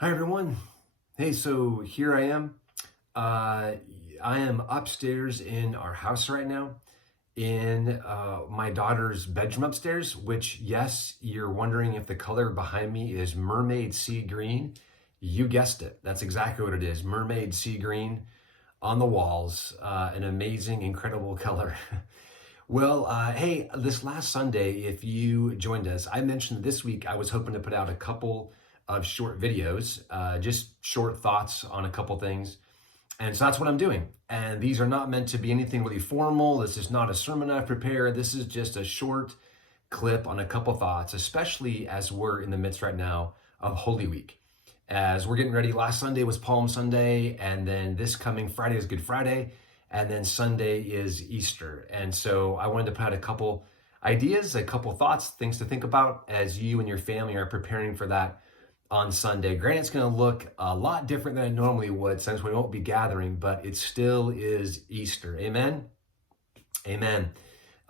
Hi, everyone. Hey, so here I am. Uh, I am upstairs in our house right now in my daughter's bedroom upstairs, which, yes, you're wondering if the color behind me is mermaid sea green. You guessed it. That's exactly what it is. Mermaid sea green on the walls. An amazing, incredible color. Well, hey, this last Sunday, if you joined us, I mentioned this week I was hoping to put out a couple of short videos, just short thoughts on a couple things. And so that's what I'm doing. And these are not meant to be anything really formal. This is not a sermon I've prepared. This is just a short clip on a couple thoughts, especially as we're in the midst right now of Holy Week. As we're getting ready, last Sunday was Palm Sunday, and then this coming Friday is Good Friday, and then Sunday is Easter. And so I wanted to put out a couple ideas, a couple thoughts, things to think about as you and your family are preparing for that on Sunday. Granted, it's going to look a lot different than it normally would since we won't be gathering, but it still is Easter. Amen? Amen.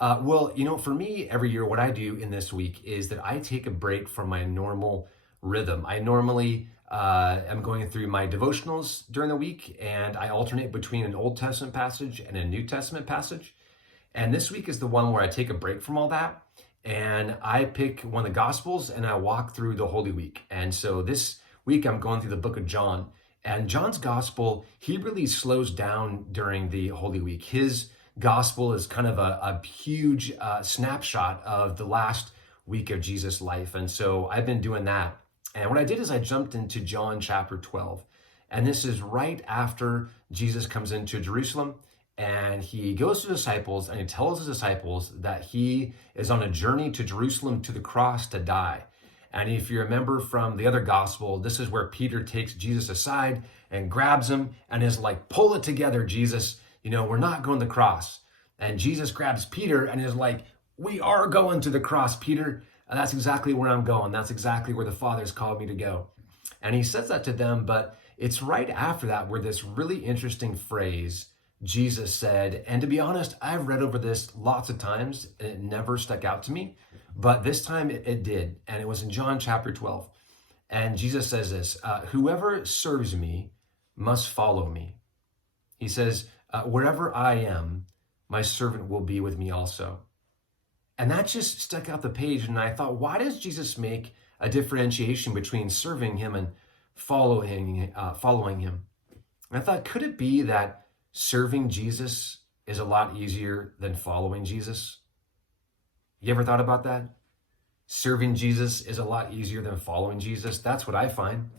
Well, for me, every year, what I do in this week is that I take a break from my normal rhythm. I normally am going through my devotionals during the week, and I alternate between an Old Testament passage and a New Testament passage. And this week is the one where I take a break from all that, and I pick one of the Gospels and I walk through the Holy Week. And so this week, I'm going through the book of John. And John's Gospel, he really slows down during the Holy Week. His Gospel is kind of a huge snapshot of the last week of Jesus' life. And so I've been doing that. And what I did is I jumped into John chapter 12. And this is right after Jesus comes into Jerusalem and he goes to the disciples and he tells his disciples that he is on a journey to Jerusalem to the cross to die. And if you remember from the other gospel, this is where Peter takes Jesus aside and grabs him and is like, pull it together, Jesus. We're not going to the cross. And Jesus grabs Peter and is like, we are going to the cross, Peter. And that's exactly where I'm going. That's exactly where the Father's called me to go. And he says that to them, but it's right after that where this really interesting phrase, Jesus said, and to be honest, I've read over this lots of times and it never stuck out to me, but this time it did. And it was in John chapter 12. And Jesus says this, whoever serves me must follow me. He says, wherever I am, my servant will be with me also. And that just stuck out the page. And I thought, why does Jesus make a differentiation between serving him and following him? And I thought, could it be that serving Jesus is a lot easier than following Jesus? You ever thought about that? Serving Jesus is a lot easier than following Jesus. That's what I find.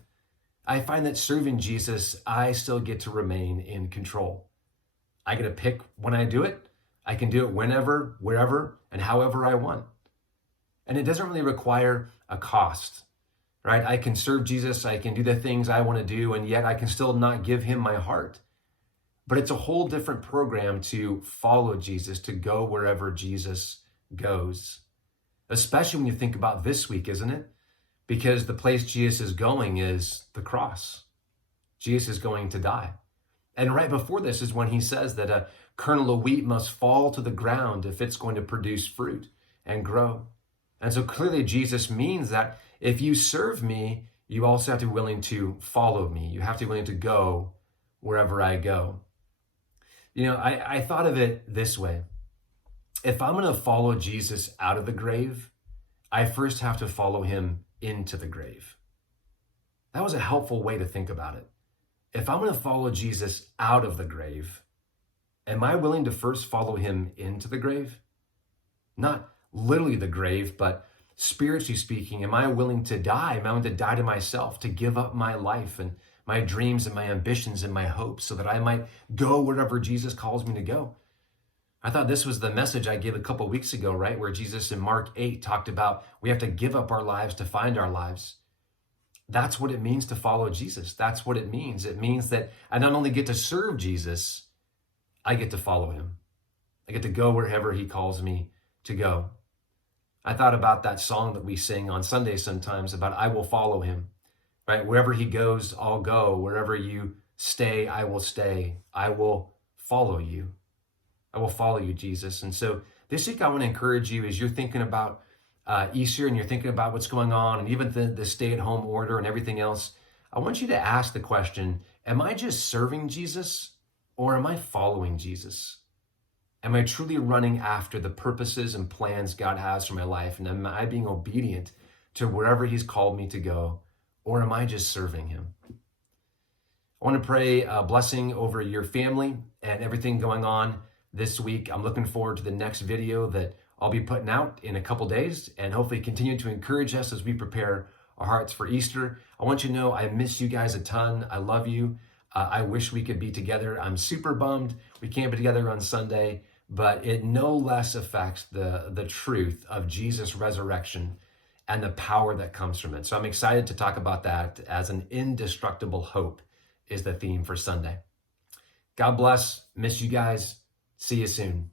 I find that serving Jesus, I still get to remain in control. I get to pick when I do it. I can do it whenever, wherever, and however I want. And it doesn't really require a cost, right? I can serve Jesus. I can do the things I want to do, and yet I can still not give him my heart. But it's a whole different program to follow Jesus, to go wherever Jesus goes. Especially when you think about this week, isn't it? Because the place Jesus is going is the cross. Jesus is going to die. And right before this is when he says that a kernel of wheat must fall to the ground if it's going to produce fruit and grow. And so clearly Jesus means that if you serve me, you also have to be willing to follow me. You have to be willing to go wherever I go. I thought of it this way. If I'm going to follow Jesus out of the grave, I first have to follow him into the grave. That was a helpful way to think about it. If I'm going to follow Jesus out of the grave, am I willing to first follow him into the grave? Not literally the grave, but spiritually speaking, am I willing to die? Am I willing to die to myself, to give up my life and my dreams and my ambitions and my hopes so that I might go wherever Jesus calls me to go? I thought this was the message I gave a couple of weeks ago, right? Where Jesus in Mark 8 talked about we have to give up our lives to find our lives. That's what it means to follow Jesus. That's what it means. It means that I not only get to serve Jesus, I get to follow him. I get to go wherever he calls me to go. I thought about that song that we sing on Sundays sometimes about I will follow him, right? Wherever he goes, I'll go. Wherever you stay, I will stay. I will follow you. I will follow you, Jesus. And so this week I want to encourage you as you're thinking about Easter and you're thinking about what's going on and even the stay-at-home order and everything else. I want you to ask the question, am I just serving Jesus or am I following Jesus? Am I truly running after the purposes and plans God has for my life? And am I being obedient to wherever He's called me to go? Or am I just serving Him? I want to pray a blessing over your family and everything going on this week. I'm looking forward to the next video that I'll be putting out in a couple days and hopefully continue to encourage us as we prepare our hearts for Easter. I want you to know I miss you guys a ton. I love you. I wish we could be together. I'm super bummed we can't be together on Sunday, but it no less affects the truth of Jesus' resurrection and the power that comes from it. So I'm excited to talk about that as an indestructible hope is the theme for Sunday. God bless. Miss you guys. See you soon.